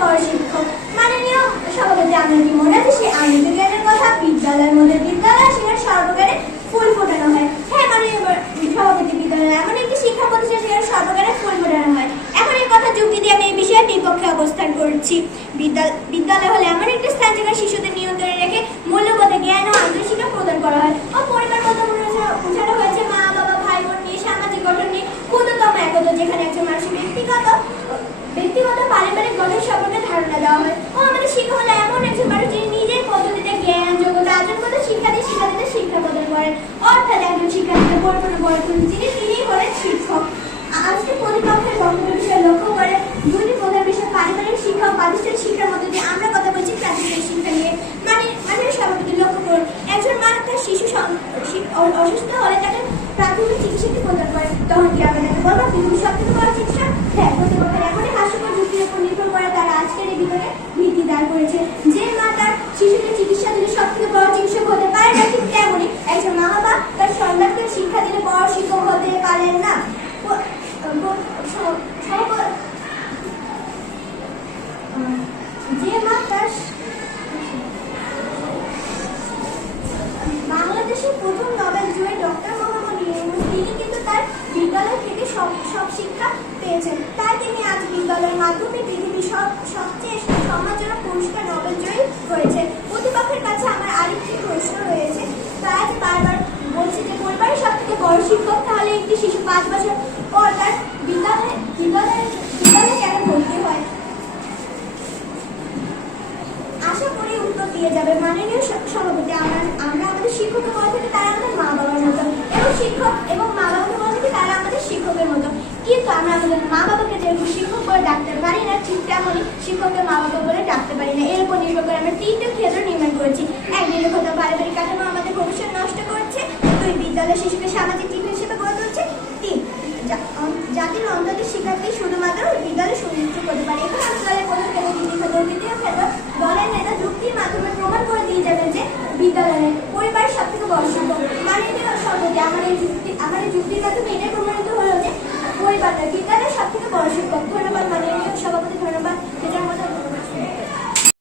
বড় শিক্ষক। মাননীয় সভাপতি, আপনার কি মনে আছে সেই আনন্দ জ্ঞানের কথা? বিদ্যালয়ের মধ্যে বিদ্যালয় সেখানে সর্বকারে ফুল ফোটানো হয়। হ্যাঁ মাননীয় সভাপতি, বিদ্যালয় এমন একটি শিক্ষা প্রতিষ্ঠান সেখানে সর্বকারে ফুল ফোটানো হয়। এখন এই কথা যুক্তি দিয়ে আমি এই বিষয়ে বিপক্ষে অবস্থান করছি। বিদ্যালয় হলো এমন একটি স্থান যেখানে শিশুদের নিয়ন্ত্রণে রেখে মূল্যবোধ, জ্ঞান ও আন্তঃশিক্ষা প্রদান করা হয়। ও পরিবার মধ্যে বোঝানো হয়েছে মা বাবা ভাই বোন নিয়ে, সামাজিক গঠন নিয়ে ক্ষুদ্রতম একতা, যেখানে একজন মানুষের ব্যক্তিগত পারিবারিক গঠন সম্পর্কে ধারণা দেওয়া হয়। ও আমাদের শিক্ষা হলো এমন একজন মানুষ যিনি নিজের পদ্ধতিতে জ্ঞান যোগ্যতা অর্জন করতে শিক্ষার্থীদের শিক্ষা প্রদান করেন, অর্থাৎ একজন শিক্ষার্থীকে পরিপূর্ণ গড়ে তোলেন, তিনি হলেন শিক্ষক। আজকে প্রতিপক্ষের বক্তব্য বিষয়ে লক্ষ্য করে দুটি প্রধান বিষয় পারিবারিক শিক্ষা ও প্রাতিষ্ঠানিক শিক্ষার মধ্যে দিয়ে আমরা কথা বলছি প্রাতিষ্ঠানিক শিক্ষা নিয়ে। মানে সভাপতি লক্ষ্য করুন, একজন মা তার শিশু অসুস্থ হলে তাকে প্রাথমিক চিকিৎসাটি প্রদান করে, তখন কি আমরা তাকে বলবো পৃথিবীর সবথেকে বড় চিকিৎসা? হ্যাঁ, প্রতিপক্ষের এখনই হাস্যকর যুক্তির উপর নির্ভর করে তারা আজকের এই বিতর্কে ভিত্তি দাঁড় করেছে। যে মা তার শিশুকে চিকিৎসা দিলে সব থেকে বড় চিকিৎসক হতে পারে না, ঠিক তেমনই একজন মা বাবা তার সন্তানকে শিক্ষা দিলে বড় শিক্ষক হতে পারেন না। যে মা তার বাংলাদেশের প্রথম নোবেল জয়ী ডক্টর মোহাম্মদ ইউনূস, তিনি কিন্তু তার বিদ্যালয় থেকে সব শিক্ষা পেয়েছেন। তাই তিনি আজ বিদ্যালয়ের মাধ্যমে পৃথিবীর সবচেয়ে সম্মানজনক পুরস্কার নোবেল জয়ী হয়েছে। প্রতিপক্ষের কাছে আমার আরেকটি প্রশ্ন রয়েছে, তারা যে বারবার বলছে যে পরিবারের সব থেকে বড় শিক্ষক, তাহলে একটি শিশু 5 বছর পর তার বিদ্যালয়ে কেন ভর্তি হয়? আশা করি উত্তর দিয়ে যাবে মাননীয় সভাপতি। আমরা আমাদের শিক্ষকের বলা থেকে তারা আমাদের মা বাবার মতো, এবং শিক্ষক এবং মা বাবাকে বলা থেকে তারা আমাদের শিক্ষকের মতো। কিন্তু আমরা আমাদের মা বাবাকে যেরকম শিক্ষক বলে ডাকতে পারি না, ঠিক তেমনই শিক্ষককে মা বাবা বলে ডাকতে পারি না। এর উপর নির্ভর করে আমরা 3টি ক্ষেত্র নির্মাণ করেছি। 1, নিরক্ষরতা, পারিবারিক কাঠামো আমাদের ভবিষ্যৎ নষ্ট করছে। 2, বিদ্যালয় শিশুকে সামাজিক জীব হিসেবে গড়ে তুলছে। 3, জাতির অন্তত শিক্ষার্থী শুধুমাত্র বিদ্যালয়ে সুনিশ্চিত করতে পারে। এখন আমি দলের প্রথম ক্ষেত্র, দ্বিতীয় ক্ষেত্র দলের নেতা যুক্তির মাধ্যমে প্রমাণ করে দিয়ে যাবেন যে বিদ্যালয়ে পরিবারের সব থেকে বড় শিক্ষক। মাননীয় সভাপতি, আমার এই যুক্তির মাধ্যমে এটাই প্রমাণিত হলো যে পরিবারটা বিদ্যালয়ের সব থেকে বড় শিক্ষক।